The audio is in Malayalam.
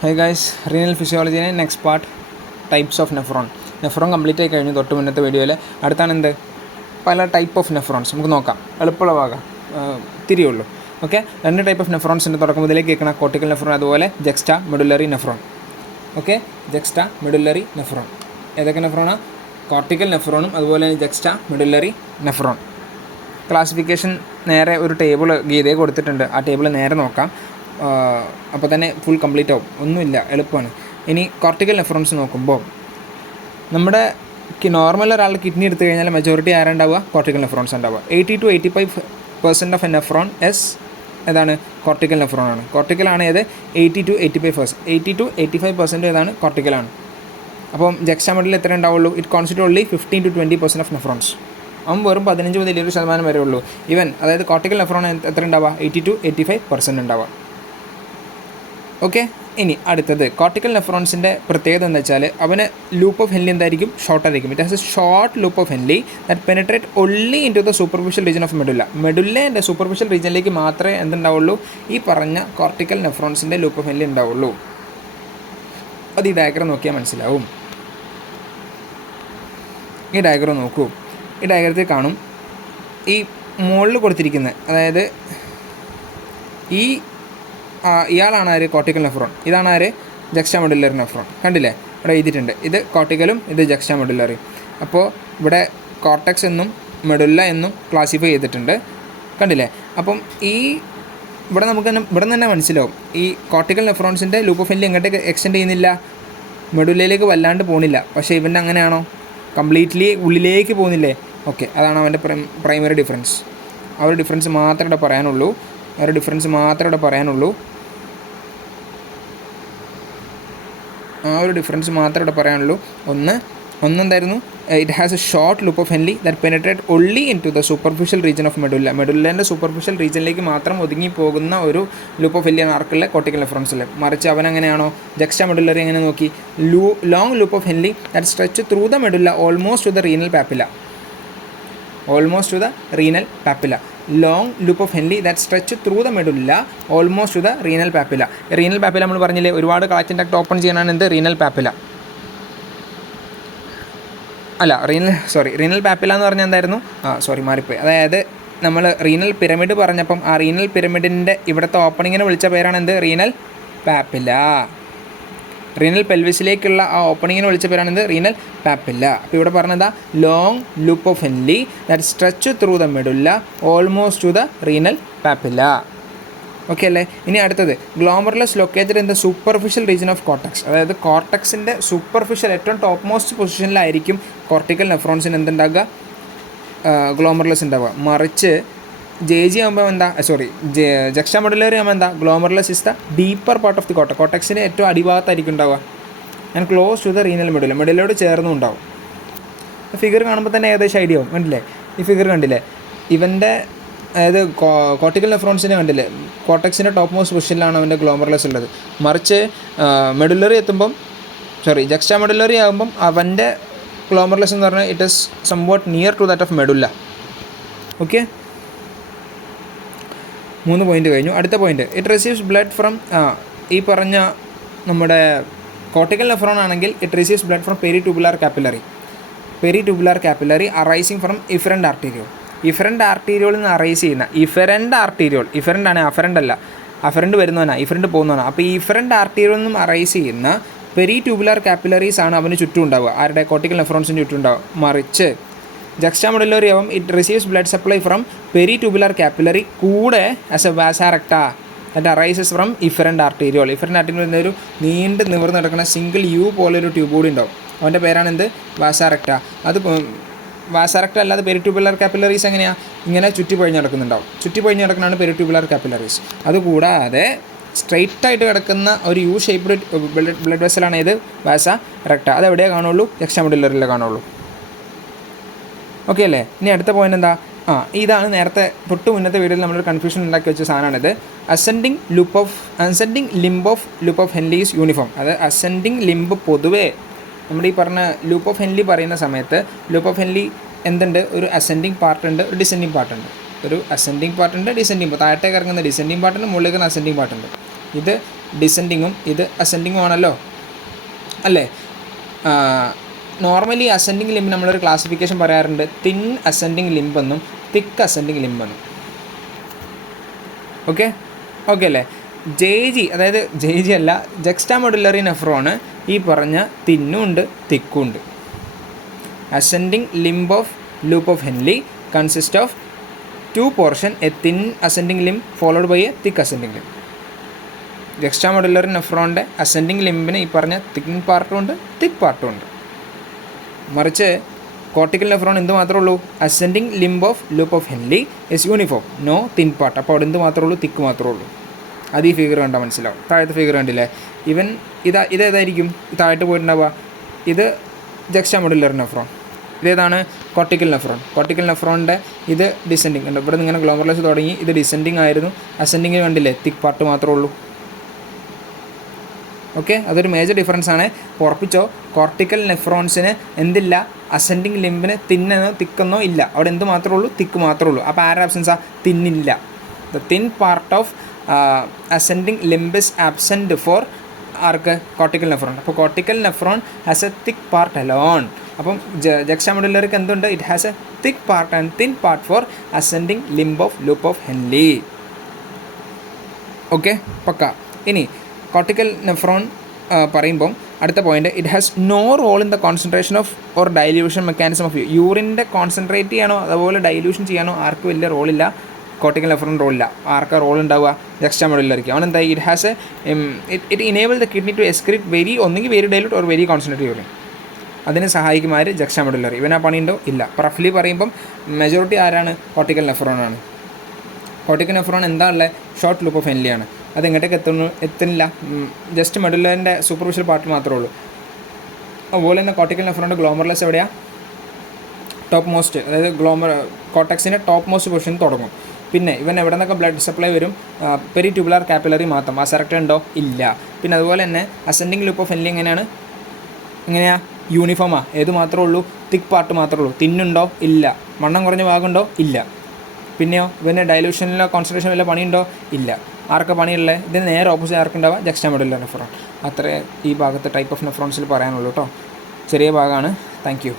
ഹൈ ഗൈസ്, റീനൽ ഫിസിയോളജിയുടെ next part types of nephron. Nephron complete ആയി കഴിഞ്ഞു തൊട്ട് മുന്നത്തെ വീഡിയോയിൽ. അടുത്താണ് എന്ത് പല ടൈപ്പ് ഓഫ് നെഫ്രോൺസ് നമുക്ക് നോക്കാം. എളുപ്പമുള്ള ഭാഗം തിരിയുള്ളൂ. ഓക്കെ, രണ്ട് ടൈപ്പ് ഓഫ് നെഫ്രോൺസിൻ്റെ തുടക്കം മുതലേക്ക് കേൾക്കണം. കോർട്ടിക്കൽ നെഫ്രോൺ, അതുപോലെ juxtamedullary nephron. Okay, juxtamedullary nephron ഏതൊക്കെ നെഫ്രോണാണ്? കോർട്ടിക്കൽ നെഫ്രോണും അതുപോലെ ജക്സ്റ്റാ മെഡുലറി നെഫ്രോൺ. ക്ലാസിഫിക്കേഷൻ നേരെ ഒരു ടേബിൾ ഗീതയെ കൊടുത്തിട്ടുണ്ട്. ആ ടേബിൾ നേരെ നോക്കാം. അപ്പോൾ തന്നെ ഫുൾ കംപ്ലീറ്റ് ആവും. ഒന്നുമില്ല, എളുപ്പമാണ്. ഇനി കോർട്ടിക്കൽ നെഫ്രോൺസ് നോക്കുമ്പോൾ നമ്മുടെ നോർമൽ ഒരാളുടെ കിഡ്നി എടുത്തു കഴിഞ്ഞാൽ മെജോറിറ്റി ആരുണ്ടാവുക? കോർട്ടിക്കൽ നെഫ്രോൺസ് ഉണ്ടാവുക. 80-85% ഓഫ് എ നെഫ്രോൺ ഏതാണ്? കോർട്ടിക്കൽ നെഫ്രോൺ ആണ്. കോർട്ടിക്കലാണ് ഏത്? 80-85% ഏതാണ്? കോർട്ടിക്കലാണ്. അപ്പം ജക്സ്റ്റാ മെഡുലറിൽ എത്ര ഉണ്ടാവുള്ളൂ? It constitute only 15-20% of nephrons. അവൻ വെറും 15 മുതൽ 20% വരെ ഉള്ളൂ. ഈവൻ അതായത് കോർട്ടിക്കൽ നെഫ്രോൺ എത്ര ഉണ്ടാവുക? 80-85% ഉണ്ടാവുക. ഓക്കെ, ഇനി അടുത്തത് കോർട്ടിക്കൽ നെഫ്രോൺസിൻ്റെ പ്രത്യേകത എന്താ വെച്ചാൽ അവന് ലൂപ്പ് ഓഫ് ഹെൻലി എന്തായിരിക്കും? ഷോർട്ടായിരിക്കും. It has a short loop of Henle that penetrate only into the superficial region of medulla. മെഡുല്ലേൻ്റെ സൂപ്പർഫിഷ്യൽ റീജനിലേക്ക് മാത്രമേ എന്തുണ്ടാവുള്ളൂ? ഈ പറഞ്ഞ കോർട്ടിക്കൽ നെഫ്രോൺസിൻ്റെ ലൂപ്പ് ഓഫ് ഹെൻലി ഉണ്ടാവുള്ളൂ. അത് ഈ ഡയഗ്രം നോക്കിയാൽ മനസ്സിലാവും. ഈ ഡയഗ്രം നോക്കൂ. ഈ ഡയഗ്രത്തിൽ കാണും ഈ മുകളിൽ കൊടുത്തിരിക്കുന്നത്, അതായത് ഇയാളാണ് ആര്? Cortical nephron. ഇതാണ് ആര്? ജക്സ്റ്റാ മെഡുലറി നെഫ്രോൺ. കണ്ടില്ലേ? ഇവിടെ എഴുതിയിട്ടുണ്ട്. ഇത് കോർട്ടിക്കലും ഇത് ജക്സ്റ്റാ മെഡുലറി. അപ്പോൾ ഇവിടെ കോർട്ടക്സ് എന്നും മെഡുല്ല എന്നും ക്ലാസിഫൈ ചെയ്തിട്ടുണ്ട്. കണ്ടില്ലേ? അപ്പം ഇവിടെ തന്നെ മനസ്സിലാവും ഈ കോർട്ടിക്കൽ നെഫ്രോൺസിൻ്റെ ലൂപ്പ് ഓഫ് ഹെൻലി എങ്ങോട്ടേക്ക് എക്സ്റ്റെൻഡ് ചെയ്യുന്നില്ല? മെഡുല്ലയിലേക്ക് വല്ലാണ്ട് പോകുന്നില്ല. പക്ഷേ ഇവൻ്റെ അങ്ങനെയാണോ? കംപ്ലീറ്റ്ലി ഉള്ളിലേക്ക് പോകുന്നില്ലേ? ഓക്കെ, അതാണ് അവൻ്റെ പ്രൈമറി ഡിഫറൻസ്. ആ ഒരു ഡിഫറൻസ് മാത്രമേ ഇവിടെ പറയാനുള്ളൂ. ഒന്നെന്തായിരുന്നു? It has a short loop of Henle that penetrate only into the superficial region of medulla. മെഡുല്ലേൻ്റെ സൂപ്പർഫിഷ്യൽ റീജനിലേക്ക് മാത്രം ഒതുങ്ങി പോകുന്ന ഒരു ലൂപ്പ് ഓഫ് ഹെൻലിയാണ് ആർക്കുള്ള? കോർട്ടിക്കൽ നെഫ്രോൺസിൽ. മറിച്ച് അവനെങ്ങനെയാണോ? ജക്സ്റ്റാ മെഡുലറി എങ്ങനെ നോക്കി? Long loop of Henle that stretch through the medulla almost to the renal papilla. Long loop of Henle that stretch through the medulla almost to the renal papilla. Renal papilla നമ്മൾ പറഞ്ഞില്ലേ, ഒരുപാട് കളക്റ്റിൻ ഡക്ട് ഓപ്പൺ ചെയ്യാനാണ് എന്ത്? Renal papilla. റീനൽ പാപ്പില എന്ന് പറഞ്ഞാൽ എന്തായിരുന്നു? മാറിപ്പോയി. അതായത് നമ്മൾ റീനൽ പിരമിഡ് പറഞ്ഞപ്പം ആ റീനൽ പിരമിഡിൻ്റെ ഇവിടുത്തെ ഓപ്പണിങ്ങിനെ വിളിച്ച പേരാണ് എന്ത്? Renal papilla. റീനൽ പെൽവിസിലേക്കുള്ള ആ ഓപ്പണിങ്ങിനെ വിളിച്ച പേരാണ് എന്ത്? Renal papilla. അപ്പോൾ ഇവിടെ പറഞ്ഞതാ long loop of Henle that stretch through the medulla almost to the renal papilla. Okay അല്ലേ? ഇനി അടുത്തത് glomerulus located in the superficial region of cortex. അതായത് കോർട്ടക്സിൻ്റെ സൂപ്പർഫിഷ്യൽ ഏറ്റവും ടോപ്പ് മോസ്റ്റ് പൊസിഷനിലായിരിക്കും കോർട്ടിക്കൽ നെഫ്രോൺസിന് എന്തുണ്ടാകുക? ഗ്ലോമർലസ് ഉണ്ടാവുക. മറിച്ച് ജക്സ്റ്റാ മെഡുലറി ആകുമ്പോൾ എന്താ? Glomerulus is the deeper part of the കോർട്ടക്സിന് ഏറ്റവും അടിഭാഗത്തായിരിക്കും ഉണ്ടാവുക and close to the renal മെഡുല്ലയോട് ചേർന്നും ഉണ്ടാവും. ഫിഗർ കാണുമ്പോൾ തന്നെ ഏകദേശം ഐഡിയ ആവും. കണ്ടില്ലേ? ഈ ഫിഗർ കണ്ടില്ലേ? ഇവൻ്റെ അതായത് കോർട്ടിക്കൽ നെഫ്രോൺസിനെ കണ്ടില്ലേ? കോർട്ടക്സിൻ്റെ ടോപ്പ് മോസ്റ്റ് പൊസിഷനിലാണ് അവൻ്റെ ഗ്ലോമർലസ് ഉള്ളത്. മറിച്ച് ജക്സ്റ്റാ മെഡുലറി ആകുമ്പം അവൻ്റെ ഗ്ലോമർലസ് എന്ന് പറഞ്ഞാൽ it is somewhat near to that of medulla. Okay, 3 point കഴിഞ്ഞു. അടുത്ത point, it receives blood from ഈ പറഞ്ഞ നമ്മുടെ കോർട്ടിക്കൽ നെഫ്രോൺ ആണെങ്കിൽ it receives blood from peritubular capillary arising from efferent ആർട്ടീരിയോളിൽ നിന്ന് അറൈസ് ചെയ്യുന്ന ഇഫറൻ്റ് ആണ്, അഫറൻ്റ് വരുന്നവനാണ്, ഇഫറൻ്റ് പോകുന്നവനാണ്. അപ്പോൾ ഈ ഇഫറൻ്റ് ആർട്ടീരിയോളിൽ നിന്നും അറൈസ് ചെയ്യുന്ന പെരിട്യൂബുലാർ കാപ്പിലറീസ് ആണ് അവന് ചുറ്റും ഉണ്ടാവുക. ആരുടെ? കോർട്ടിക്കൽ നെഫ്രോൺസിന് ചുറ്റും ഉണ്ടാവുക. മറിച്ച് ജക്സ്റ്റാ മെഡുലറി ആവും it receives blood supply from peritubular capillary കൂടെ as a vasa recta that arises from efferent arteriole എന്നൊരു നീണ്ട് നിവർന്ന് കിടക്കുന്ന സിംഗിൾ യു പോലൊരു ട്യൂബ് കൂടി ഉണ്ടാവും. അവൻ്റെ പേരാണ് എന്ത്? വാസാറക്ട. അത് വാസാറക്ട അല്ലാതെ പെരിട്യൂബുലാർ കാപ്പിലറീസ് എങ്ങനെയാണ്? ഇങ്ങനെ ചുറ്റിപ്പൊഴിഞ്ഞ് നടക്കുന്നതാണ് പെരിട്യൂബുലാർ കാപ്പിലറീസ്. അതുകൂടാതെ സ്ട്രെയിറ്റ് ആയിട്ട് കിടക്കുന്ന ഒരു യു ഷേപ്ഡ് ബ്ലഡ് വെസലാണ് ഏത്? വാസാറക്ട. അതെവിടെയാണ് കാണുള്ളൂ? ജക്സ്റ്റാ മെഡുലറിയിലേ കാണുള്ളൂ. ഓക്കെ അല്ലേ? ഇനി അടുത്ത പോയിൻ്റ് എന്താ? ഇതാണ് നേരത്തെ തൊട്ട് മുന്നത്തെ വീഡിയോയിൽ നമ്മളൊരു കൺഫ്യൂഷൻ ഉണ്ടാക്കി വെച്ച സാധനമാണിത്. Ascending limb of loop of Henle is uniform. അതായത് അസെൻഡിങ് ലിംബ് പൊതുവേ നമ്മുടെ ഈ പറഞ്ഞ ലൂപ്പ് ഓഫ് ഹെൻലി പറയുന്ന സമയത്ത് ലൂപ്പ് ഓഫ് ഹെൻലി എന്തുണ്ട്? ഒരു അസെൻഡിങ് പാർട്ടുണ്ട്, ഒരു ഡിസെൻഡിങ് പാർട്ടുണ്ട്. താഴത്തേക്ക് ഇറങ്ങുന്ന ഡിസെൻഡിങ് പാർട്ടുണ്ട്, മുകളിലേക്ക് അസെൻഡിങ് പാർട്ടുണ്ട്. ഇത് ഡിസെൻഡിങ്ങും ഇത് അസെൻഡിങ്ങും ആണല്ലോ അല്ലേ? നോർമലി അസെൻഡിങ് ലിംബ് നമ്മളൊരു ക്ലാസിഫിക്കേഷൻ പറയാറുണ്ട്, തിൻ അസെൻഡിങ് ലിംബെന്നും തിക്ക് അസെൻഡിങ് ലിംബെന്നും. ഓക്കെ അല്ലേ? JG അതായത് JG അല്ല, ജക്സ്റ്റാമോഡുലറി നെഫ്രോണ് ഈ പറഞ്ഞ തിന്നും ഉണ്ട് തിക്കും ഉണ്ട്. Ascending limb of loop of Henle consist of 2 portion, a thin ascending limb followed by a thick ascending limb. Juxtamedullary നെഫ്രോണിൻ്റെ അസെൻഡിങ് ലിംബിന് ഈ പറഞ്ഞ തിൻ പാർട്ടും ഉണ്ട് തിക്ക് പാർട്ടും ഉണ്ട്. മറിച്ച് കോർട്ടിക്കൽ നെഫ്രോൺ എന്ത് മാത്രമേ ഉള്ളൂ? Ascending limb of loop of Henle is uniform, no thin part. അപ്പോൾ അവിടെ എന്ത് മാത്രമേ ഉള്ളൂ? തിക്ക് മാത്രമേ ഉള്ളൂ. അത് ഈ ഫിഗർ കണ്ടാൽ മനസ്സിലാവും. താഴത്തെ ഫിഗർ കണ്ടില്ലേ? ഇവൻ ഇതേതായിരിക്കും താഴോട്ട് പോയിട്ടുണ്ടാവുക? ഇത് ജക്സ്റ്റാമോഡുലറി നെഫ്രോൺ. ഇതേതാണ്? Cortical nephron. കോർട്ടിക്കൽ നെഫ്രോണിൻ്റെ ഇത് ഡിസെൻഡിങ് ഉണ്ട്. ഇവിടെ നിന്ന് ഇങ്ങനെ ഗ്ലോമറുലസ് തുടങ്ങി ഇത് ഡിസെൻഡിങ് ആയിരുന്നു. അസെൻഡിങ്ങിൽ കണ്ടില്ലേ? തിക്ക് പാർട്ട് മാത്രമേ ഉള്ളൂ. ഓക്കെ, അതൊരു മേജർ ഡിഫറൻസ് ആണ്. ഉറപ്പിച്ചോ, കോർട്ടിക്കൽ നെഫ്രോൺസിന് എന്തില്ല? അസെൻഡിങ് ലിംബിന് തിന്നെന്നോ തിക്കെന്നോ ഇല്ല. അവിടെ എന്ത് മാത്രമേ ഉള്ളൂ? തിക്ക് മാത്രമേ ഉള്ളൂ. അപ്പോൾ ആരുടെ ആബ്സെൻസാ? തിന്നില്ല. The thin part of ascending limb is absent for ആർക്ക്? Cortical nephron. അപ്പോൾ cortical nephron has a thick part alone. അപ്പം ജക്സ്റ്റാമോഡുലറിക്ക് എന്തുണ്ട്? It has a thick part and thin part for ascending limb of loop of Henle. Okay, pucca. ഇനി കോർട്ടിക്കൽ നെഫ്രോൺ പറയുമ്പം അടുത്ത point, it has no role in the concentration of or dilution mechanism of യൂറിൻ്റെ കോൺസെൻട്രേറ്റ് ചെയ്യാനോ അതുപോലെ ഡൈല്യൂഷൻ ചെയ്യാനോ ആർക്കും വലിയ റോളില്ല. Cortical nephron റോളില്ല. ആർക്കാ റോൾ ഉണ്ടാവുക? ജക്സ്റ്റാമോഡുലറിക്ക്. അവൻ എന്തായി? It has it enable the kidney to excrete ഒന്നെങ്കിൽ very dilute or very concentrate urine. അതിന് സഹായിക്കുമാര് ജക്സ്റ്റാമോഡുലറി. ഇവനാ പണിയുണ്ടോ? ഇല്ല. റഫ്ലി പറയുമ്പം മെജോറിറ്റി ആരാണ്? കോർട്ടിക്കൽ നെഫ്രോൺ ആണ്. കോർട്ടിക്കൽ നെഫ്രോൺ എന്താ ഉള്ളത്? ഷോർട്ട് ലൂപ്പ് ഓഫ് ഹെൻലി ആണ്. അത് എങ്ങോട്ടേക്ക് എത്തുന്നില്ല, ജസ്റ്റ് മെഡുലറിൻ്റെ സൂപ്പർഫിഷ്യൽ പാർട്ട് മാത്രമേ ഉള്ളൂ. അതുപോലെ തന്നെ കോർട്ടിക്കൽ നെഫ്രോണിൻ്റെ ഗ്ലോമർലെസ് എവിടെയാണ്? ടോപ്പ് മോസ്റ്റ്, അതായത് കോർട്ടക്സിൻ്റെ ടോപ്പ് മോസ്റ്റ് പൊസിഷൻ തുടങ്ങും. പിന്നെ ഇവൻ എവിടെ നിന്നൊക്കെ ബ്ലഡ് സപ്ലൈ വരും? പെരി ട്യൂബുലാർ കാപ്പിലറി മാത്രം. ആ സെറക്റ്റ് ഉണ്ടോ? ഇല്ല. പിന്നെ അതുപോലെ തന്നെ അസെൻഡിങ് ലൂപ്പ് ഓഫ് ഹെൻലി എങ്ങനെയാണ്? യൂണിഫോമാ. ഏത് മാത്രമേ ഉള്ളൂ? തിക്ക് പാർട്ട് മാത്രമേ ഉള്ളൂ. തിന്നുണ്ടോ? ഇല്ല. വണ്ണം കുറഞ്ഞ ഭാഗമുണ്ടോ? ഇല്ല. പിന്നെയോ ഇവന് ഡൈലൂഷനിലോ കോൺസെൻട്രേഷൻ വല്ല പണിയുണ്ടോ? ഇല്ല. ആർക്ക് പണിയുള്ളത്? ഇതിന് നേരെ ഓപ്പോസിറ്റ് ആർക്കുണ്ടാവുക? ജക്സ്റ്റാമോഡുലർ നെഫ്രോൺ. അത്രേ ഈ ഭാഗത്തെ ടൈപ്പ് ഓഫ് നെഫ്രോൺസിൽ പറയാനുള്ളൂ കേട്ടോ. ചെറിയ ഭാഗമാണ്. Thank you.